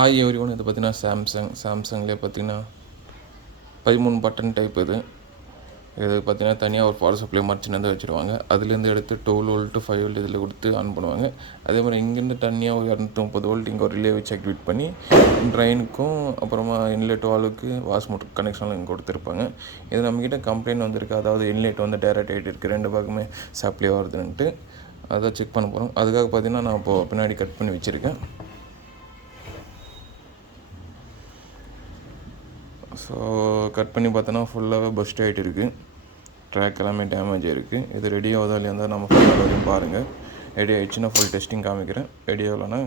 i1 இது பார்த்திங்கன்னா சாம்சங்லேயே பார்த்திங்கன்னா 13 பட்டன் டைப் இது பார்த்திங்கன்னா தனியாக ஒரு பவர் சப்ளை மறைச்சின்னு வந்து வச்சுருவாங்க. அதுலேருந்து எடுத்து 12 வோல்ட்டு 5 வோல்ட் இதில் கொடுத்து ஆன் பண்ணுவாங்க. அதே மாதிரி இங்கேருந்து தனியாக ஒரு 230 வோல்ட் இங்கே ஒரு ரிலே வச்சு ஆக்டிவேட் பண்ணி ட்ரைனுக்கும் அப்புறமா இன்லெட் வால்வுக்கு வாஷ் மோட்டர் கனெக்ஷன்லாம் இங்கே கொடுத்துருப்பாங்க. இது நம்மக்கிட்ட கம்ப்ளைண்ட் வந்திருக்கு, அதாவது இன்லெட் வந்து டேரக்ட் ஆகிட்டு இருக்குது, 2 பக்கமே சப்ளை வருதுன்ட்டு. அதை செக் பண்ண போகிறோம். அதுக்காக பார்த்திங்கன்னா நான் இப்போது பின்னாடி கட் பண்ணி வச்சுருக்கேன். ஸோ கட் பண்ணி பார்த்தோன்னா ஃபுல்லாகவே பஸ்ட் ஆகிட்டு இருக்குது. ட்ராக் எல்லாமே டேமேஜ் ஆகிருக்கு. இது ரெடி ஆகுதா இல்லையா இருந்தால் நம்ம ஃபுல்லாக வரையும் பாருங்கள். ரெடி ஆகிடுச்சுன்னா ஃபுல் டெஸ்டிங் காமிக்கிறேன். ரெடி ஆகலைன்னா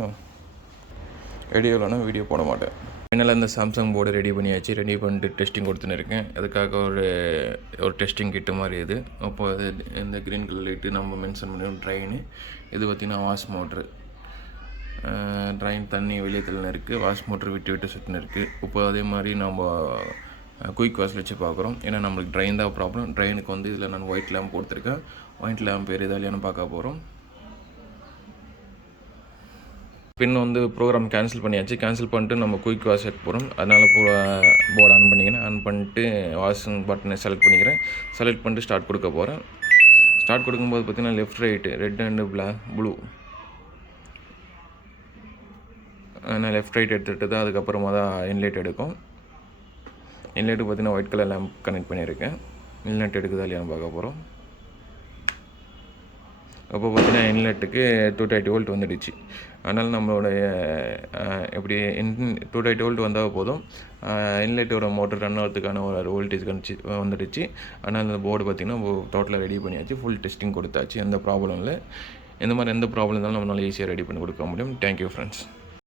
வீடியோ போட மாட்டேன். ஃபைனலாக இந்த சாம்சங் போர்டு ரெடி பண்ணியாச்சு. ரெடி பண்ணிட்டு டெஸ்டிங் கொடுத்துன்னு இருக்கேன். அதுக்காக ஒரு டெஸ்டிங் கிட்டு மாதிரி இது. அப்போ அது இந்த க்ரீன் கலர் லைட்டு நம்ம மென்ஷன் பண்ணிடும் ட்ரைனு. இது பார்த்திங்கன்னா வாஷ் மோட்ரு. ட்ரைன் தண்ணி வெளியே தள்ளின்னு இருக்குது, வாஷ் மோட்ரு விட்டு சுற்றின்னு இருக்குது. இப்போ அதே மாதிரி நம்ம குயிக் வாஷில் வச்சு பார்க்குறோம். ஏன்னா நம்மளுக்கு ட்ரைன் தான் ப்ராப்ளம். ட்ரைனுக்கு வந்து இதில் நான் ஒயிட் லேம்ப் கொடுத்துருக்கேன். ஒயிட் லேம்ப் பேர் எதா இல்லையான்னு பார்க்க போகிறோம். பின் வந்து ப்ரோக்ராம் கேன்சல் பண்ணியாச்சு. கேன்சல் பண்ணிட்டு நம்ம குயிக் வாஷ் எடுக்க போகிறோம். அதனால் போர்டு ஆன் பண்ணிக்கிறேன். ஆன் பண்ணிட்டு வாஷிங் பட்டனை செலக்ட் பண்ணிக்கிறேன். செலக்ட் பண்ணிட்டு ஸ்டார்ட் கொடுக்க போகிறேன். ஸ்டார்ட் கொடுக்கும்போது பார்த்திங்கன்னா left right red and blue. நான் லெஃப்ட் ரைட் எடுத்துகிட்டு தான் அதுக்கப்புறமா தான் இன்லெட் எடுக்கும். இன்லெட்டு பார்த்திங்கன்னா ஒயிட் கலர் லேம்ப் கனெக்ட் பண்ணியிருக்கேன். இன்லெட் எடுக்குதா இல்லையான்னு பார்க்க போகிறோம். அப்போ பார்த்திங்கன்னா இன்லெட்டுக்கு 230 வோல்ட் வந்துடுச்சு. அதனால் நம்மளுடைய எப்படி 230 வோல்ட் வந்தால் போதும், இன்லெட்டோட மோட்டர் ரன் ஆகிறதுக்கான ஒரு வோல்டேஜ் வந்துடுச்சு. அதனால் அந்த போர்டு பார்த்திங்கன்னா டோட்டலாக ரெடி பண்ணியாச்சு. ஃபுல் டெஸ்டிங் கொடுத்தாச்சு. எந்த ப்ராப்ளம் இல்லை. இந்த மாதிரி எந்த ப்ராப்ளம் இருந்தாலும் நம்மளால் ஈஸியாக ரெடி பண்ணி கொடுக்க முடியும். Thank you friends.